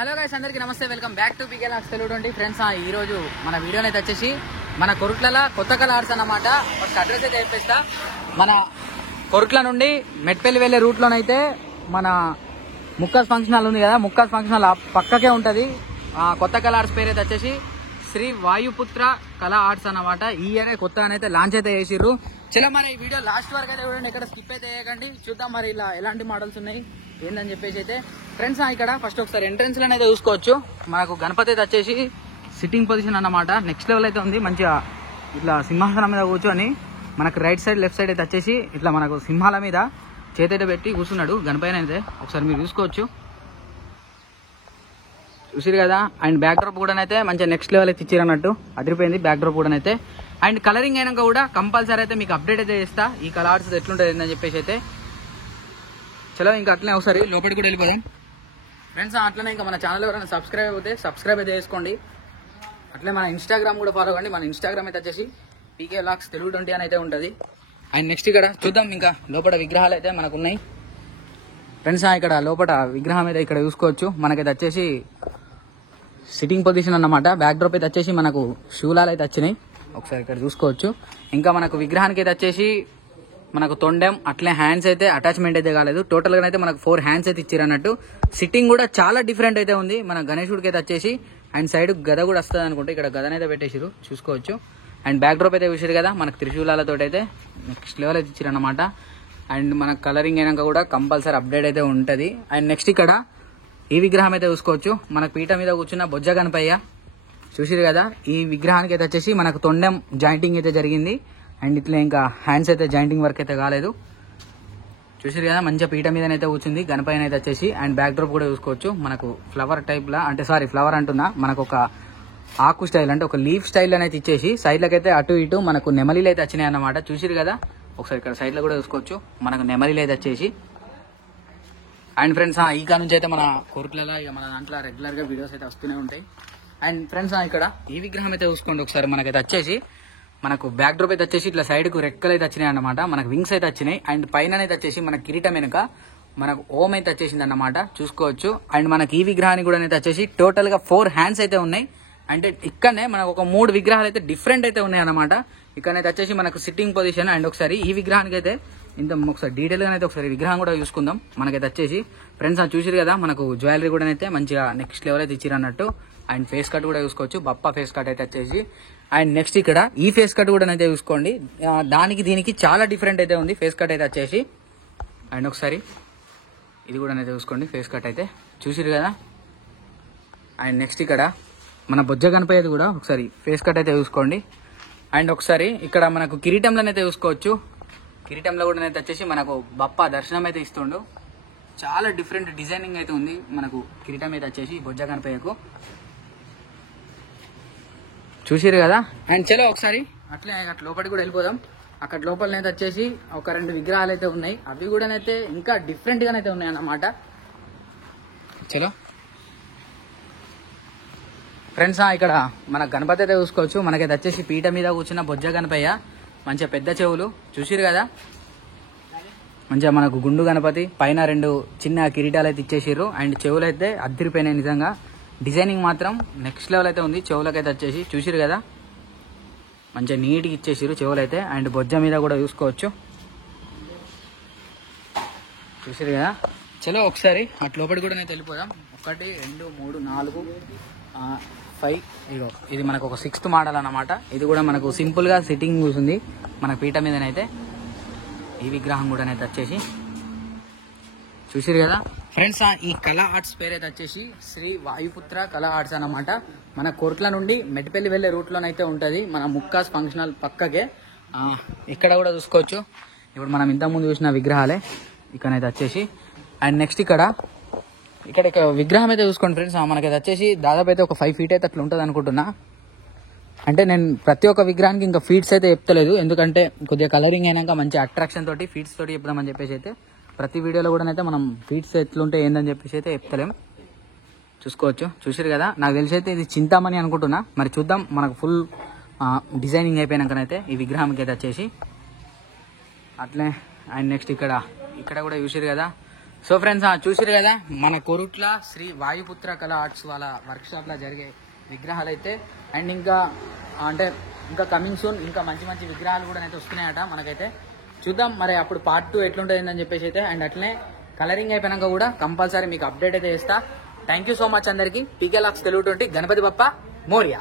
Hello guys, అందరికీ నమస్తే. Welcome back to బిగే లాక్స్ తెలుగు 20 ఫ్రెండ్స్. ఈ రోజు మన వీడియోని అయితే వచ్చేసి మన కొరుట్ల కొత్త కలర్స్ అన్నమాట. ఫస్ట్ అడ్రస్ అయితే చెప్పేస్తా. మన కొరుట్ల నుండి మెట్పల్లి వెళ్ళే రూట్లోనైతే మన ముక్కాస్ ఫంక్షన్ హాల్ ఉంది కదా, ముక్కాస్ ఫంక్షన్ హాల్ పక్కకే ఉంటుంది. కొత్త కలర్స్ పేరు అయితే వచ్చేసి శ్రీ వాయుపుత్ర కళా ఆర్ట్స్ అన్నమాట. ఈయనే కొత్త అయితే లాంచ్ అయితే చేసిర్రు. చలో మరి ఈ వీడియో లాస్ట్ వరకు అయితే చూడండి, ఎక్కడ స్కిప్ అయితే చేయకండి. చూద్దాం మరి ఇలా ఎలాంటి మోడల్స్ ఉన్నాయి ఏందని చెప్పేసి అయితే ఫ్రెండ్స్. ఇక్కడ ఫస్ట్ ఒకసారి ఎంట్రెన్స్ లోనే అయితే చూసుకోవచ్చు. మనకు గణపతి అయితే వచ్చేసి సిట్టింగ్ పొజిషన్ అన్నమాట. నెక్స్ట్ లెవెల్ అయితే ఉంది. మంచిగా ఇట్లా సింహాసనం మీద కూర్చొని మనకు రైట్ సైడ్ లెఫ్ట్ సైడ్ అయితే వచ్చేసి ఇట్లా మనకు సింహాల మీద చేతి పెట్టి కూర్చున్నాడు గణపతి అయితే. ఒకసారి మీరు చూసుకోవచ్చు, చూసిరు కదా. అండ్ బ్యాక్ డ్రాప్ కూడా అయితే మంచిగా నెక్స్ట్ లెవెల్ అయితే ఇచ్చారు అన్నట్టు, అదిరిపోయింది బ్యాక్ డ్రాప్ కూడా అయితే. అండ్ కలరింగ్ అయినాక కూడా కంపల్సరీ అయితే మీకు అప్డేట్ అయితే చేస్తా ఈ కలర్స్ ఎట్లుంటుంది ఏందని చెప్పేసి అయితే. చలో ఇంకా అట్లనే ఒకసారి లోపలికి కూడా వెళ్ళిపోదాం ఫ్రెండ్స్. అట్లనే ఇంకా మన ఛానల్ ఎవరైనా సబ్స్క్రైబ్ అయితే సబ్స్క్రైబ్ అయితే చేసుకోండి. అట్లే మన ఇన్స్టాగ్రామ్ కూడా ఫాలో అవ్వండి. మన ఇన్స్టాగ్రామ్ అయితే వచ్చేసి పీకే లాక్స్ తెలుగు 20 అని అయితే ఉంటుంది. అండ్ నెక్స్ట్ ఇక్కడ చూద్దాం ఇంకా లోపల విగ్రహాలు అయితే మనకు ఉన్నాయి ఫ్రెండ్స్. ఇక్కడ లోపల విగ్రహం అయితే ఇక్కడ చూసుకోవచ్చు. మనకైతే వచ్చేసి సిట్టింగ్ పొజిషన్ అన్నమాట. బ్యాక్ డ్రాప్ అయితే వచ్చేసి మనకు శూలాలు అయితే వచ్చినాయి, ఒకసారి ఇక్కడ చూసుకోవచ్చు. ఇంకా మనకు విగ్రహానికి అయితే వచ్చేసి మనకు తొండెం అట్లే హ్యాండ్స్ అయితే అటాచ్మెంట్ అయితే కాలేదు. టోటల్ గా అయితే మనకు 4 హ్యాండ్స్ అయితే ఇచ్చారు అన్నట్టు. సిట్టింగ్ కూడా చాలా డిఫరెంట్ అయితే ఉంది. మన గణేశుడికి అయితే వచ్చేసి అండ్ సైడ్ గద కూడా వస్తుంది అనుకుంటే ఇక్కడ గదనైతే పెట్టేసారు, చూసుకోవచ్చు. అండ్ బ్యాక్ డ్రాప్ అయితే చూసారు కదా, మనకు త్రిశూలాలతో అయితే నెక్స్ట్ లెవెల్ అయితే ఇచ్చారు అనమాట. అండ్ మనకు కలరింగ్ అయినాక కూడా కంపల్సరీ అప్డేట్ అయితే ఉంటుంది. అండ్ నెక్స్ట్ ఇక్కడ ఈ విగ్రహం అయితే చూసుకోవచ్చు. మనకు పీట మీద కూర్చున్న బొజ్జ గణపయ్య చూసిరు కదా. ఈ విగ్రహానికి అయితే వచ్చేసి మనకు తొండెం జాయింటింగ్ అయితే జరిగింది. అండ్ ఇట్లా ఇంకా హ్యాండ్స్ అయితే జాయింటింగ్ వర్క్ అయితే కాలేదు, చూసిరు కదా. మంచిగా పీట మీదనైతే కూర్చుంది గణపయ్య అయితే వచ్చేసి. అండ్ బ్యాక్ డ్రాప్ కూడా చూసుకోవచ్చు. మనకు ఫ్లవర్ టైప్ లా, అంటే సారీ ఫ్లవర్ అంటున్నా, మనకు ఒక ఆకు స్టైల్ అంటే ఒక లీఫ్ స్టైల్ అనేది ఇచ్చేసి సైడ్ లకైతే అటు ఇటు మనకు నెమలీలు అయితే వచ్చినాయి అన్నమాట, చూసిరు కదా. ఒకసారి ఇక్కడ సైడ్ లో కూడా చూసుకోవచ్చు, మనకు నెమలీలు అయితే వచ్చేసి. అండ్ ఫ్రెండ్స్ ఈ కాడ నుంచి అయితే మన కోర్టులలో ఇక మన దాంట్లో రెగ్యులర్ గా వీడియోస్ అయితే వస్తూనే ఉంటాయి. అండ్ ఫ్రెండ్స్ ఇక్కడ ఈ విగ్రహం అయితే చూసుకోండి ఒకసారి. మనకైతే వచ్చేసి మనకు బ్యాక్ డ్రాప్ అయితే వచ్చేసి ఇట్లా సైడ్ కు రెక్కలు అయితే వచ్చినాయి అన్నమాట, మనకు వింగ్స్ అయితే వచ్చినాయి. అండ్ పైన అయితే వచ్చేసి మన కిరీటం వెనుక మనకు ఓం అయితే వచ్చేసింది అన్నమాట, చూసుకోవచ్చు. అండ్ మనకి ఈ విగ్రహానికి కూడా అయితే వచ్చేసి టోటల్ గా 4 హ్యాండ్స్ అయితే ఉన్నాయి. అంటే ఇక్కడనే మనకు ఒక 3 విగ్రహాలు అయితే డిఫరెంట్ అయితే ఉన్నాయి అన్నమాట. ఇక్కడైతే వచ్చేసి మనకు సిట్టింగ్ పొజిషన్. అండ్ ఒకసారి ఈ విగ్రహానికి అయితే ఇంత ఒకసారి డీటెయిల్ గా అయితే ఒకసారి విగ్రహం కూడా చూసుకుందాం. మనకైతే వచ్చేసి ఫ్రెండ్స్ చూసిరు కదా, మనకు జ్యువెలరీ కూడా అయితే మంచిగా నెక్స్ట్ లెవెల్ అయితే ఇచ్చారు అన్నట్టు. అండ్ ఫేస్ కట్ కూడా చూసుకోవచ్చు, బప్ప ఫేస్ కట్ అయితే వచ్చేసి. అండ్ నెక్స్ట్ ఇక్కడ ఈ ఫేస్ కట్ కూడా అయితే చూసుకోండి, దానికి దీనికి చాలా డిఫరెంట్ అయితే ఉంది ఫేస్ కట్ అయితే వచ్చేసి. అండ్ ఒకసారి ఇది కూడా అయితే చూసుకోండి, ఫేస్ కట్ అయితే చూసిరు కదా. అండ్ నెక్స్ట్ ఇక్కడ మన బొజ్జ గణపతి కూడా ఒకసారి ఫేస్ కట్ అయితే చూసుకోండి. అండ్ ఒకసారి ఇక్కడ మనకు కిరీటంలోనైతే చూసుకోవచ్చు. కిరీటంలో కూడా అయితే వచ్చేసి మనకు బప్ప దర్శనం అయితే ఇస్తుండు. చాలా డిఫరెంట్ డిజైనింగ్ అయితే ఉంది మనకు కిరీటం అయితే వచ్చేసి బొజ్జ గణపయ్యకు, చూసిరు కదా. అండ్ చలో ఒకసారి అట్లే అట్లా లోపలికి కూడా వెళ్ళిపోదాం. అక్కడ లోపలనైతే వచ్చేసి ఒక 2 విగ్రహాలు అయితే ఉన్నాయి, అవి కూడా అయితే ఇంకా డిఫరెంట్ గానైతే ఉన్నాయి అన్నమాట. చలో ఫ్రెండ్స్ ఇక్కడ మన గణపతి అయితే చూసుకోవచ్చు. మనకైతే వచ్చేసి పీట మీద కూర్చున్న బొజ్జ గణపయ్య, మంచిగా పెద్ద చెవులు, చూసిరు కదా. మంచిగా మనకు గుండు గణపతి, పైన 2 చిన్న కిరీటాలు అయితే ఇచ్చేసారు. అండ్ చెవులు అయితే అద్దరిపోయినాయి నిజంగా. డిజైనింగ్ మాత్రం నెక్స్ట్ లెవెల్ అయితే ఉంది. చెవులకైతే వచ్చేసి చూసిరు కదా, మంచిగా నీట్గా ఇచ్చేసారు చెవులు అయితే. అండ్ బొజ్జ మీద కూడా చూసుకోవచ్చు, చూసిరు కదా. చలో ఒకసారి అటు లోపలి కూడా అయితే వెళ్ళిపోదాం. 1 2 3 4 5 ఇగో ఇది మనకు ఒక 6th మోడల్ అన్నమాట. ఇది కూడా మనకు సింపుల్ గా సిట్టింగ్ కూర్చుంది మన పీట మీదనైతే. ఈ విగ్రహం కూడా అయితే వచ్చేసి చూసిరు కదా ఫ్రెండ్స్. ఈ కళా ఆర్ట్స్ పేరు అయితే వచ్చేసి శ్రీ వాయుపుత్ర కళా ఆర్ట్స్ అన్నమాట. మన కోర్ట్ల నుండి మెట్పల్లి వెళ్లే రూట్ లోనైతే ఉంటది, మన ముక్కాస్ ఫంక్షన్ హాల్ పక్కకే. ఇక్కడ కూడా చూసుకోవచ్చు, ఇప్పుడు మనం ఇంత ముందు చూసిన విగ్రహాలే ఇక్కడైతే వచ్చేసి. అండ్ నెక్స్ట్ ఇక్కడ విగ్రహం అయితే చూసుకోండి ఫ్రెండ్స్. మనకైతే వచ్చేసి దాదాపు అయితే ఒక 5 feet అయితే అట్లా ఉంటుంది అనుకుంటున్నా. అంటే నేను ప్రతి ఒక్క విగ్రహానికి ఇంకా ఫీట్స్ అయితే చెప్తలేదు, ఎందుకంటే కొద్దిగా కలరింగ్ అయినాక మంచి అట్రాక్షన్ తోటి ఫీట్స్ తోటి చెప్దామని చెప్పేసి అయితే ప్రతి వీడియోలో కూడా అయితే మనం ఫీట్స్ ఎట్లుంటాయి ఏందని చెప్పేసి అయితే చెప్తలేం, చూసుకోవచ్చు. చూసారు కదా, నాకు తెలిసి అయితే ఇది చింతామణి అనుకుంటున్నా. మరి చూద్దాం, మనకు ఫుల్ డిజైనింగ్ అయిపోయినాకనైతే ఈ విగ్రహానికి అయితే వచ్చేసి అట్లే. అండ్ నెక్స్ట్ ఇక్కడ కూడా చూసారు కదా, సో ఫ్రెండ్స్ చూసారు కదా మన కొరుట్ల శ్రీ వాయుపుత్ర కళా ఆర్ట్స్ వాళ్ళ వర్క్షాప్లో జరిగే విగ్రహాలు అయితే అండ్ ఇంకా అంటే ఇంకా కమింగ్ సూన్ ఇంకా మంచి మంచి విగ్రహాలు కూడా అయితే వస్తున్నాయట మనకైతే. చూద్దాం మరి అప్పుడు పార్ట్ 2 ఎట్లుంటుంది అని చెప్పేసి అయితే. అండ్ అట్లనే కలరింగ్ అయిపోయినాక కూడా కంపల్సరీ మీకు అప్డేట్ అయితే చేస్తా. థ్యాంక్ యూ సో మచ్ అందరికీ. పీకే లాక్స్ తెలుగు 20 గణపతి బప్ప మోరియా.